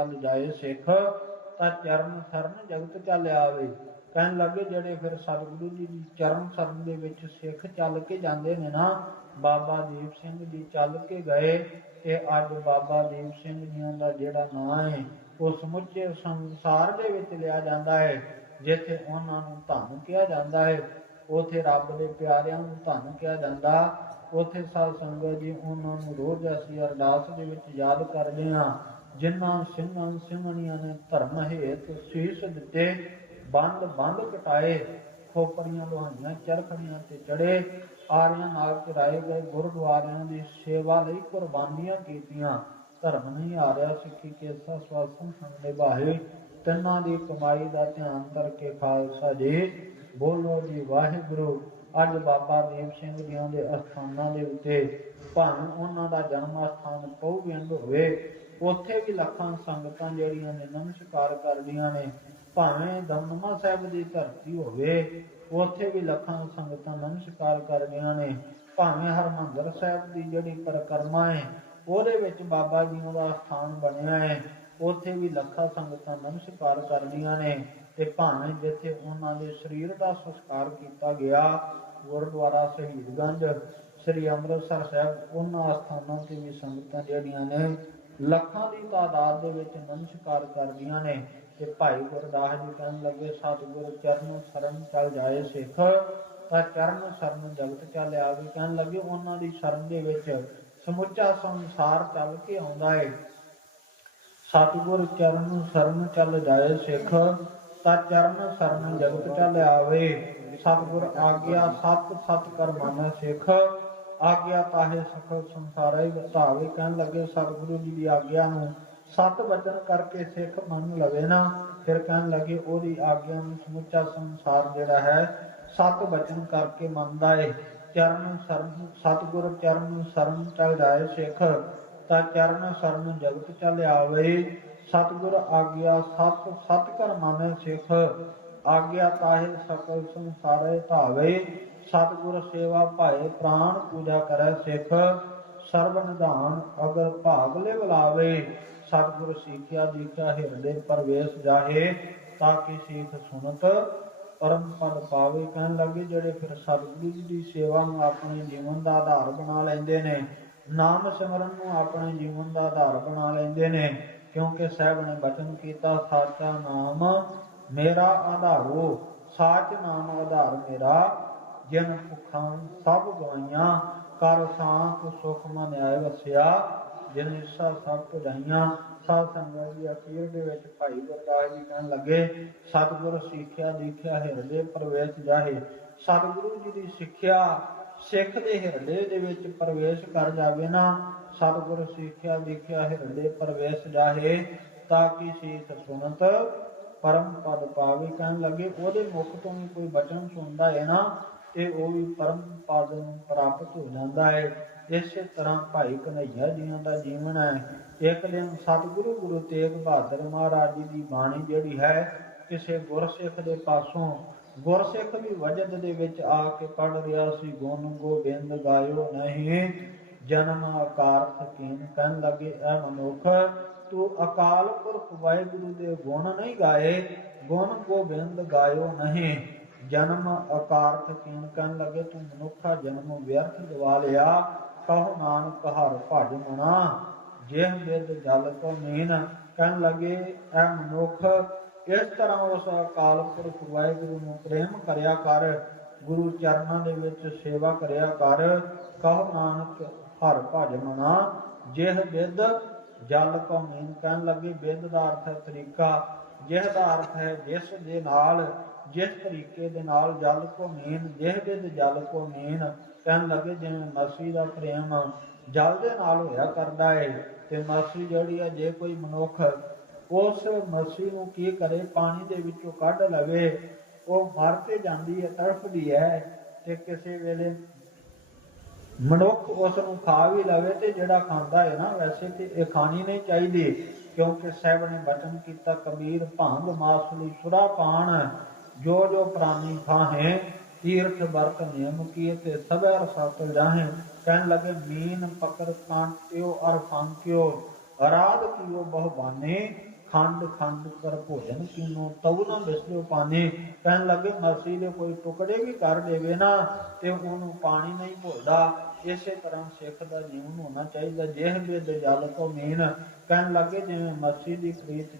ਚੱਲ ਜਾਏ ਸਿੱਖ, ਤਾਂ ਚਰਨ ਸਰਨ ਜਗਤ ਚੱਲ ਆਵੇ। ਕਹਿਣ ਲੱਗੇ, ਜਿਹੜੇ ਫਿਰ ਸਤਿਗੁਰੂ ਜੀ ਦੀ ਚਰਨ ਸਰਨ ਦੇ ਵਿੱਚ ਸਿੱਖ ਚੱਲ ਕੇ ਜਾਂਦੇ ਨੇ ਨਾ, ਬਾਬਾ ਦੀਪ ਸਿੰਘ ਜੀ ਚੱਲ ਕੇ ਗਏ, ਤੇ ਅੱਜ ਬਾਬਾ ਦੀਪ ਸਿੰਘ ਜੀਆਂ ਦਾ ਜਿਹੜਾ ਨਾਂ ਹੈ ਉਹ ਸਮੁੱਚੇ ਸੰਸਾਰ ਦੇ ਵਿੱਚ ਲਿਆ ਜਾਂਦਾ ਹੈ ਜਿੱਥੇ ਉਹਨਾਂ ਨੂੰ ਧੰਨ ਕਿਹਾ ਜਾਂਦਾ ਹੈ ਉਥੇ ਰੱਬ ਦੇ ਪਿਆਰਿਆਂ ਨੂੰ ਧੰਨ ਕਿਹਾ ਜਾਂਦਾ। ਉਥੇ ਸਾਧ ਸੰਗਤ ਜੀ, ਉਹਨਾਂ ਨੂੰ ਰੋਜ਼ ਅਸੀਂ ਅਰਦਾਸ ਦੇ ਵਿੱਚ ਯਾਦ ਕਰਦੇ ਹਾਂ। ਜਿਨ੍ਹਾਂ ਸਿੰਘਾਂ ਸਿੰਘਣੀਆਂ ਨੇ ਧਰਮ ਹੇਤ ਸੀਸ ਦਿੱਤੇ, ਬੰਦ ਬੰਦ ਕਟਾਏ, ਖੋਪਰੀਆਂ ਲੋਹਾਈਆਂ, ਚਰਖੜੀਆਂ ਤੇ ਚੜੇ, ਆਰਿਆਂ ਨਾਲ ਚਰਾਏ ਗਏ ਗੁਰਦੁਆਰਿਆਂ ਦੀ ਸੇਵਾ ਲਈ ਕੁਰਬਾਨੀਆਂ ਕੀਤੀਆਂ। ਧਰਮ ਨਹੀਂ ਆ ਰਿਹਾ ਸਿੱਖੀ ਕੇ ਸਵਾਸਨ ਸੰਗ ਨਿਭਾਏ ਤਿੰਨਾਂ ਦੀ ਕਮਾਈ ਦਾ ਧਿਆਨ ਕਰਕੇ ਖਾਲਸਾ ਜੀ, ਬੋਲੋ ਜੀ ਵਾਹਿਗੁਰੂ। ਅੱਜ ਬਾਬਾ ਦੀਪ ਸਿੰਘ ਜੀਆਂ ਦੇ ਅਸਥਾਨਾਂ ਦੇ ਉੱਤੇ ਭਾਵੇਂ ਉਹਨਾਂ ਦਾ ਜਨਮ ਸਥਾਨ ਪਉਗਿੰਦ ਹੋਵੇ ਉੱਥੇ ਵੀ ਲੱਖਾਂ ਸੰਗਤਾਂ ਜਿਹੜੀਆਂ ਨੇ ਨਮਸਕਾਰ ਕਰਦੀਆਂ ਨੇ, ਭਾਵੇਂ ਦਮਦਮਾ ਸਾਹਿਬ ਦੀ ਧਰਤੀ ਹੋਵੇ, ਉੱਥੇ ਵੀ ਲੱਖਾਂ ਸੰਗਤਾਂ ਨਮਸਕਾਰ ਕਰਦੀਆਂ ਨੇ, ਭਾਵੇਂ ਹਰਮੰਦਰ ਸਾਹਿਬ ਦੀ ਜਿਹੜੀ ਪਰਿਕਰਮਾ ਹੈ ਉਹਦੇ ਵਿੱਚ ਬਾਬਾ ਜੀ ਦਾ ਸਥਾਨ ਬਣਿਆ ਹੈ ਉੱਥੇ ਵੀ ਲੱਖਾਂ ਸੰਗਤਾਂ ਨਮਸਕਾਰ ਕਰਦੀਆਂ ਨੇ, ਤੇ ਭਾਵੇਂ ਜਿੱਥੇ ਉਹਨਾਂ ਦੇ ਸਰੀਰ ਦਾ ਸੰਸਕਾਰ ਕੀਤਾ ਗਿਆ, ਗੁਰਦੁਆਰਾ ਸ਼ਹੀਦਗੰਜ, ਸ੍ਰੀ ਅੰਮ੍ਰਿਤਸਰ ਸਾਹਿਬ, ਉਹਨਾਂ ਸਥਾਨਾਂ ਤੇ ਵੀ ਸੰਗਤਾਂ ਜਿਹੜੀਆਂ ਨੇ ਲੱਖਾਂ ਦੀ ਤਾਦਾਦ ਦੇ ਵਿੱਚ ਨਮਸਕਾਰ ਕਰਦੀਆਂ ਨੇ ਤੇ ਭਾਈ ਗੁਰਦਾਸ ਜੀ ਕਹਿਣ ਲੱਗੇ, ਸਤਿਗੁਰ ਚਰਨ ਸ਼ਰਨ ਚਲ ਜਾਏ ਸਿੱਖ। ਤਾਂ ਚਰਨ ਸ਼ਰਨ ਜਗਤ ਚੱਲ ਆਵੇ ਕਹਿਣ ਲੱਗੇ, ਉਹਨਾਂ ਦੀ ਸ਼ਰਨ ਦੇ ਵਿੱਚ ਸਮੁੱਚਾ ਸੰਸਾਰ ਚੱਲ ਕੇ ਆਉਂਦਾ ਏ। ਸਤਿਗੁਰ ਚਰਨ ਸ਼ਰਨ ਚੱਲ ਜਾਏ ਸਿੱਖ, ਤਾਂ ਚਰਨ ਸ਼ਰਨ ਜਗਤ ਚੱਲ ਆਵੇ। ਸਤਿਗੁਰ ਆਗਿਆ ਸਤ ਸਤ ਕਰ ਮੰਨੈ ਸਿੱਖ। ਆਗਿਆ ਤਾਹੇ ਸਖਲ ਸੰਸਾਰਾ ਹੀ ਵਤਾਵੇ ਕਹਿਣ ਲੱਗੇ, ਸਤਿਗੁਰੂ ਜੀ ਦੀ ਆਗਿਆ ਨੂੰ ਸਤ ਵਚਨ ਕਰਕੇ ਸਿੱਖ ਮੰਨ ਲਵੇ ਨਾ। ਫਿਰ ਕਹਿਣ ਲੱਗੇ, ਉਹਦੀ ਆਗਿਆ ਨੂੰ ਸਮੁੱਚਾ ਸੰਸਾਰ ਜਿਹੜਾ ਹੈ, ਸਤ ਵਚਨ ਕਰਕੇ ਮੰਨਦਾ ਏ। ਚਰਨ ਸਰਮ ਸਤਿਗੁਰ ਚਰਨ ਸ਼ਰਨ ਚੱਲ ਜਾਏ ਸਿੱਖ, ਤਾਂ ਚਰਨ ਸ਼ਰਨ ਜਗਤ ਚੱਲ ਆਵੇ। ਸਤਿਗੁਰ ਆਗਿਆ ਸਤ ਸਤ ਕਰ ਮੰਨੈ ਸਿੱਖ ਆਗਿਆ ਤਾਹੇ ਸਕਲ ਸੰਸਾਰੇ ਧਾਵੇ ਸਤਿਗੁਰ ਸੇਵਾ ਭਾਏ ਪ੍ਰਾਣ ਪੂਜਾ ਕਰੈ ਸਿੱਖ, ਸਰਬ ਨਿਧਾਨ ਅਗਰ ਭਾਗ ਲੈ ਬੁਲਾਵੇ, ਸਤਿਗੁਰ ਸਿੱਖਿਆ ਦੀਖਿਆ ਹਿਰਦੇ ਪਰਵੇਸ਼ ਜਾਹੇ, ਤਾਂ ਕਿ ਸਿੱਖ ਸੁਨਤ ਪਰਮ ਪਦ ਪਾਵੇ। ਕਹਿਣ ਲੱਗੇ, ਜਿਹੜੇ ਫਿਰ ਸਤਿਗੁਰੂ ਜੀ ਦੀ ਸੇਵਾ ਨੂੰ ਆਪਣੇ ਜੀਵਨ ਦਾ ਆਧਾਰ ਬਣਾ ਲੈਂਦੇ ਨੇ, ਨਾਮ ਸਿਮਰਨ ਨੂੰ ਆਪਣੇ ਜੀਵਨ ਦਾ ਆਧਾਰ ਬਣਾ ਲੈਂਦੇ ਨੇ, ਕਿਉਂਕਿ ਸਾਹਿਬ ਨੇ ਬਚਨ ਕੀਤਾ, ਸਾਚਾ ਨਾਮ ਮੇਰਾ ਆਧਾਰੋ, ਸਾਚ ਨਾਮ ਆਧਾਰ ਮੇਰਾ, ਜਿਨ ਭੁੱਖਾਂ ਸਭ ਗਵਾਈਆਂ, ਕਰ ਸਾਂਤ ਸੁਖ ਮਨ ਆਏ ਵਸਿਆ, ਜਿਨ ਇਸਾ ਸਭ ਪੁਜਾਈਆਂ ਸਾਧ ਸੰਗਤ ਦੀ ਅਖੀਰ ਦੇ ਵਿੱਚ ਭਾਈ ਗੁਰਦਾਸ ਜੀ ਕਹਿਣ ਲੱਗੇ, ਸਤਿਗੁਰ ਸਿੱਖਿਆ ਦੀਖਿਆ ਹਿਰਦੇ ਪ੍ਰਵੇਸ਼ ਜਾਹੇ, ਸਤਿਗੁਰੂ ਜੀ ਦੀ ਸਿੱਖਿਆ ਸਿੱਖ ਦੇ ਹਿਰਦੇ ਦੇ ਵਿੱਚ ਪ੍ਰਵੇਸ਼ ਕਰ ਜਾਵੇ ਨਾ, ਸਤਿਗੁਰ ਸਿੱਖਿਆ ਦੀਖਿਆ ਹਿਰਦੇ ਪ੍ਰਵੇਸ਼ ਜਾਹੇ, ਤਾਂ ਕਿ ਸੀਸ ਸੁਨਤ ਪਰਮ ਪਦ ਪਾਵੇ ਕਹਿਣ ਲੱਗੇ, ਉਹਦੇ ਮੁਖ ਤੋਂ ਵੀ ਕੋਈ ਬਚਨ ਸੁਣਦਾ ਹੈ ਨਾ, ਤੇ ਉਹ ਵੀ ਪਰਮ ਪਦ ਨੂੰ ਪ੍ਰਾਪਤ ਹੋ ਜਾਂਦਾ ਹੈ। ਇਸੇ ਤਰ੍ਹਾਂ ਭਾਈ ਕਨਈਆ ਜੀਆਂ ਦਾ ਜੀਵਨ ਹੈ। ਇੱਕ ਦਿਨ ਸਤਿਗੁਰੂ ਗੁਰੂ ਤੇਗ ਬਹਾਦਰ ਮਹਾਰਾਜ ਜੀ ਦੀ ਬਾਣੀ ਜਿਹੜੀ ਹੈ, ਕਿਸੇ ਗੁਰਸਿੱਖ ਦੇ ਪਾਸੋਂ, ਗੁਰਸਿੱਖ ਵੀ ਵਜਦ ਦੇ ਵਿੱਚ ਆ ਕੇ ਪੜ ਰਿਹਾ ਸੀ, ਗੁਣ ਗੋਬਿੰਦ ਗਾਇਓ ਨਹੀਂ, ਜਨਮ ਆਕਾਰ ਸਕੀਨ ਕਹਿਣ ਲੱਗੇ, ਇਹ ਮਨੁੱਖ ਤੂੰ ਅਕਾਲ ਪੁਰਖ ਵਾਹਿਗੁਰੂ ਦੇ ਗੁਣ ਨਹੀਂ ਗਾਏ, ਗੁਣ ਗੋਬਿੰਦ ਗਾਇਓ ਨਹੀਂ। ਜਨਮ ਅਕਾਰਥ ਕੀਨ ਕਹਿਣ ਲੱਗੇ, ਤੂੰ ਮਨੁੱਖਾ ਜਨਮ ਵਿਅਰਥ ਗਵਾ ਲਿਆ। ਕਹੋ ਨਾਨਕ, ਹਰ ਭਜ ਮਨਾ। ਜਿਹ ਬਿਦ ਜਲ ਕੋ ਮੀਨ। ਕਹਿਣ ਲੱਗੇ, ਐ ਮਨੁੱਖ, ਇਸ ਤਰ੍ਹਾਂ ਉਸ ਅਕਾਲ ਪੁਰਖ ਵਾਹਿਗੁਰੂ ਨੂੰ ਪ੍ਰੇਮ ਕਰਿਆ ਕਰ। ਗੁਰੂ ਚਰਨਾਂ ਦੇ ਵਿੱਚ ਸੇਵਾ ਕਰਿਆ ਕਰ। ਕਹ ਨਾਨਕ, ਹਰ ਭਜ ਮਣਾ ਜਿਹ ਬਿਦ ਜਲ ਕੋ ਮੀਨ ਕਹਿਣ ਲੱਗੇ, ਬਿਦ ਦਾ ਅਰਥ ਹੈ ਤਰੀਕਾ, ਜਿਹ ਦਾ ਅਰਥ ਹੈ ਜਿਸ ਦੇ ਨਾਲ, ਜਿਸ ਤਰੀਕੇ ਦੇ ਨਾਲ ਜਲ ਕੋ ਮੀਨ, ਜਿਹ ਬਿਦ ਜਲ ਕੋ ਮੀਨ ਕਹਿਣ ਲੱਗੇ, ਜਿਵੇਂ ਮਸੀਹ ਦਾ ਪ੍ਰੇਮ ਜਲ ਦੇ ਨਾਲ ਹੋਇਆ ਕਰਦਾ ਹੈ ਤੇ ਮਸੀਹ ਜਿਹੜੀ ਹੈ ਜੇ ਕੋਈ ਮਨੁੱਖ ਉਸ ਮਸੀਹ ਨੂੰ ਕੀ ਕਰੇ, ਪਾਣੀ ਦੇ ਵਿੱਚੋਂ ਕੱਢ ਲਵੇ, ਉਹ ਮਰ ਤੇ ਜਾਂਦੀ ਹੈ, ਤੜਫਦੀ ਹੈ, ਤੇ ਕਿਸੇ ਵੇਲੇ ਮਨੁੱਖ ਉਸ ਨੂੰ ਖਾ ਵੀ ਲਵੇ ਤੇ ਜਿਹੜਾ ਖਾਂਦਾ ਹੈ ਨਾ, ਵੈਸੇ ਤੇ ਇਹ ਖਾਣੀ ਨਹੀਂ ਚਾਹੀਦੀ, ਕਿਉਂਕਿ ਸਾਹਿਬ ਨੇ ਬਚਨ ਕੀਤਾ, ਕਬੀਰ ਭੰਗ ਮਾਸਲੀ ਸੁਰਾ ਪਾਣ, ਜੋ ਜੋ ਪ੍ਰਾਨੀ ਖਾਹੇ, ਤੀਰਥ ਵਰਤ ਨਿਯਮ ਕੀਏ ਤੇ ਸਭੈ ਰਸਾਤਲ ਜਾਹੇ। ਕਹਿਣ ਲੱਗੇ, ਮੀਨ ਪਕੜ ਕਾਂਟਿਓ ਅਰ ਫਾਂਕਿਓ ਅਰਾਧ ਕੀਓ ਬਹੁ ਬਾਨੇ, ਖੰਡ ਖੰਡ ਕਰ ਭੋਜਨ ਕੀਨੋ, ਤਉ ਨਾ ਬਿਸਲਿਓ ਪਾਣੀ ਕਹਿਣ ਲੱਗੇ, ਮਰਸੀ ਦੇ ਕੋਈ ਟੁਕੜੇ ਵੀ ਕਰ ਦੇਵੇ ਨਾ, ਤੇ ਉਹਨੂੰ ਪਾਣੀ ਨਹੀਂ ਭੁੱਲਦਾ। ਇਸੇ ਤਰ੍ਹਾਂ ਸਿੱਖ ਦਾ ਜੀਵਨ ਹੋਣਾ ਚਾਹੀਦਾ ਜਿਹ ਬਿਦ ਜਲ ਤੋਂ ਮੀਨ ਕਹਿਣ ਲੱਗੇ ਜਿਵੇਂ ਮਰਸੀ ਦੀ ਪ੍ਰੀਤ